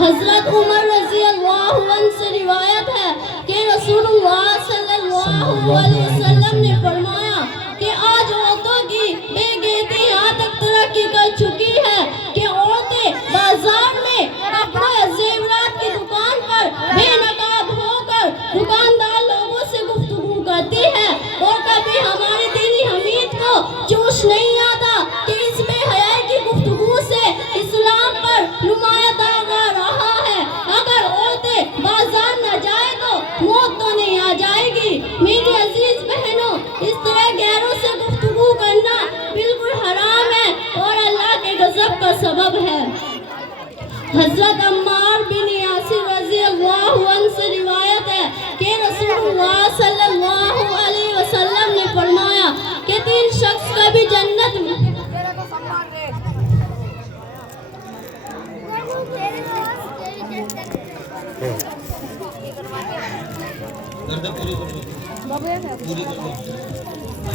حضرت عمر رضی اللہ عنہ سے روایت ہے کہ رسول اللہ صلی اللہ علیہ وسلم نے فرمایا کہ آج عورتوں کی بے گیتی یہاں تک ترقی کر چکی ہے کہ عورتیں بازار میں کپڑے زیورات کی دکان پر بے نقاب ہو کر دکاندار لوگوں سے گفتگو کرتی ہے، اور کبھی ہمارے دینی حمید کو جوش نہیں آتا کہ اس بے حیائی کی گفتگو سے اسلام پر نمایاں داغ آ رہا ہے۔ اگر عورتیں بازار نہ جائے تو موت تو نہیں آ جائے گی۔ میری عزیز بہنوں، اس طرح غیروں سے گفتگو کرنا بالکل حرام ہے اور اللہ کے غضب کا سبب ہے۔ حضرت عمار بن یاسر رضی اللہ عنہ سے روایت ہے کہ رسول اللہ صلی اللہ علیہ وسلم نے فرمایا کہ 3 شخص کبھی جنت میں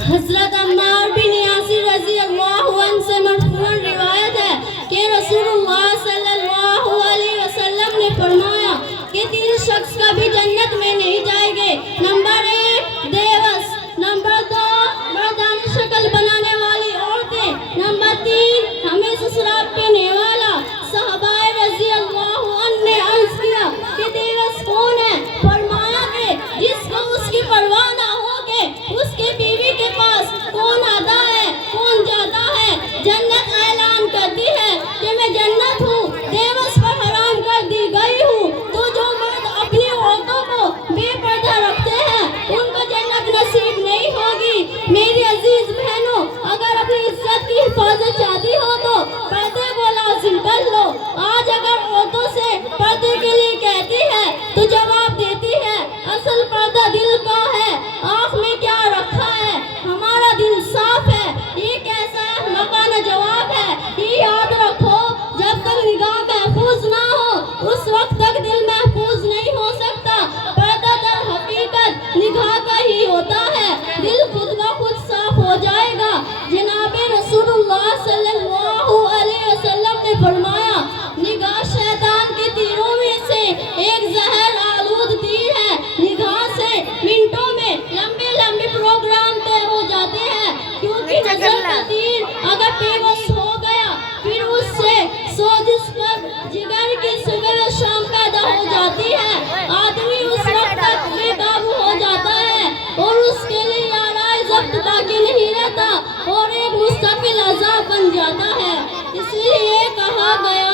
حضرت عمار بن یاسر رضی اللہ عنہ سے مرفوعاً روایت ہے کہ رسول اللہ صلی اللہ علیہ وسلم نے فرمایا کہ 3 شخص کبھی جنت میں نہیں جائیں گے۔ نمبر 1 دیوس، نمبر 2 مردانہ شکل بنانے والی عورتیں، نمبر 3 ہمیشہ شراب پینے والا۔ صحابہ رضی اللہ عنہ نے عرض کیا کہ دیوس کون ہے؟ فرمایا کہ جس کو اس کی پرواہ نہ ہو کہ اس کی بیوی کے پاس کون آتا ہے کون جاتا ہے، جنت اعلان کرتی ہے کہ میں جنت ہوں، دیوس پر حرام کر دی گئی ہوں۔ تو جو مرد اپنی عورتوں کو بے پردہ رکھتے ہیں ان کو جنت نصیب نہیں ہوگی۔ میری عزیز بہنوں، اگر اپنی عزت کی حفاظت چاہتی ہو تو پردے کو لازم کر لو۔ آج اگر عورتوں سے پردے کے لیے کہتی ہے تو جواب دیتی ہے اصل پردہ دل کا ہے، آنکھ میں کیا رکھا ہے، ہمارا دل صاف ہے۔ یہ کیسا احمقانہ جواب ہے؟ یہ یاد رکھو، جب تک نگاہ محفوظ نہ ہو اس وقت تک دل محفوظ نہیں ہو سکتا۔ پردہ در حقیقت نگاہ کا ہی ہوتا ہے، دل خود بخود صاف ہو جائے گا۔ جناب رسول اللہ صلی اللہ علیہ وسلم نے فرمایا نگاہ شیطان کے تیروں میں سے ایک زہر آلود تیر ہے۔ نگاہ سے منٹوں میں لمبے لمبے پروگرام طے ہو جاتے ہیں، کیونکہ نظر کا تیر اگر بے بس ہو گیا پھر اس سے سوزش پر جگر کی صبح شام پیدا ہو جاتی ہے، آدمی اس وقت تک بے قابو ہو جاتا ہے اور اس کے لیے آرائے ضبط باقی نہیں رہتا اور ایک مستقل عذاب بن جاتا ہے۔ اس لیے کہا گیا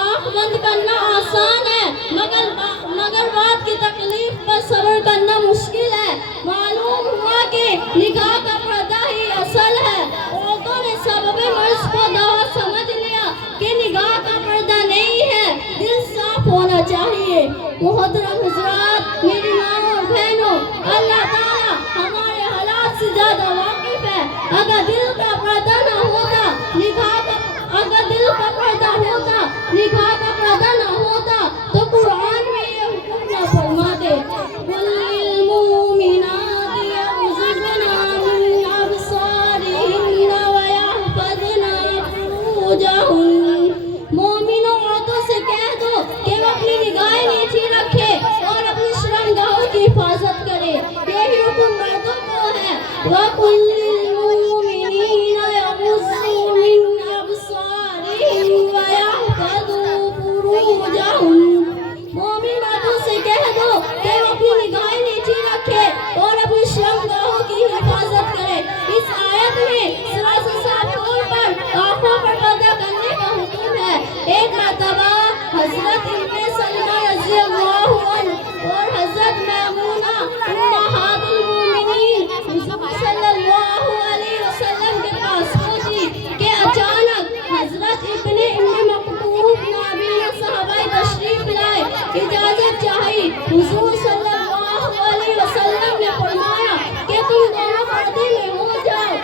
آنکھ بند کرنا آسان ہے مگر بات کی تکلیف پر صبر کرنا مشکل ہے۔ معلوم ہوا کہ نگاہ کا پردہ ہی اصل ہے۔ عورتوں نے سبب مرض کو دوا سمجھ لیا کہ نگاہ کا پردہ نہیں ہے، دل صاف ہونا چاہیے۔ محترم حضرات، میری ماں اور بہنوں، اللہ تعالیٰ ہمارے حالات سے زیادہ واقف ہے۔ اگر دل کا پردہ نہ ہوتا، اگر دل کا پردہ ہوتا، نگاہ کا پردہ نہ ہوتا تو قرآن میں یہ حکم نہ فرماتے قُلْ لِلْمُؤْمِنَاتِ يَغْضُضْنَ مِنْ أَبْصَارِهِنَّ وَيَحْفَظْنَ فُرُوجَهُنَّ۔ مومنوں عورتوں سے کہہ دو کہ وہ اپنی نگاہیں نیچی رکھے اور اپنی شرمگاہوں کی حفاظت کرے۔ یہی حکم مردوں کو ہے۔ وَقُلْ لِلْمُؤْمِنِينَ يَغُضُّوا مِنْ أَبْصَارِهِمْ وَيَحْفَظُوا فُرُوجَهُمْ۔ مومن مردوں سے کہہ دو کہ وہ اپنی نگاہیں نیچی رکھے اور اپنی شرمگاہوں کی حفاظت کرے۔ اس آیت میں سراسر صاف طور پر آنکھوں پر پردہ کرنے کا حکم ہے۔ ایک مرتبہ حضرت ابن سلمہ رضی اللہ عنہ اور حضرت میمونہ امہات المومنین حضور صلی اللہ علیہ وسلم کے پاس پہنچی کہ اچانک حضرت ابن مکتوم نابینا صحابہ تشریف لائے، اجازت چاہی۔ حضور صلی اللہ علیہ وسلم نے فرمایا کہ تم دونوں پردے میں ہو جاؤ،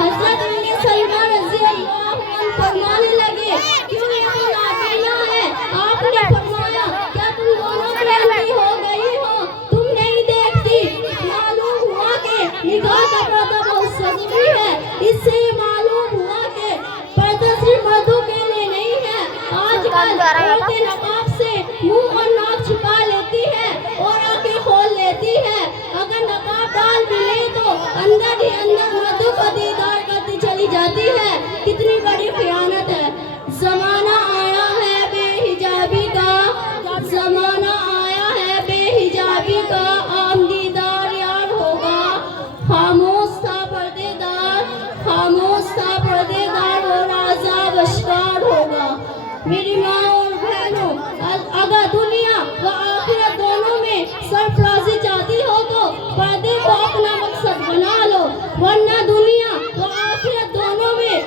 حضرت ابن سلمہ رضی اللہ عنہ فرمانے لگے کیوں یہ تو نابینا ہے؟ آپ نے فرمایا کیا تم دونوں کو اندھی ہو گئی میری ماں اور بہنوں، اگر دنیا و آخرت دونوں میں سرفرازی چاہتی ہو تو پردے کو اپنا مقصد بنا لو، ورنہ دنیا و آخرت دونوں میں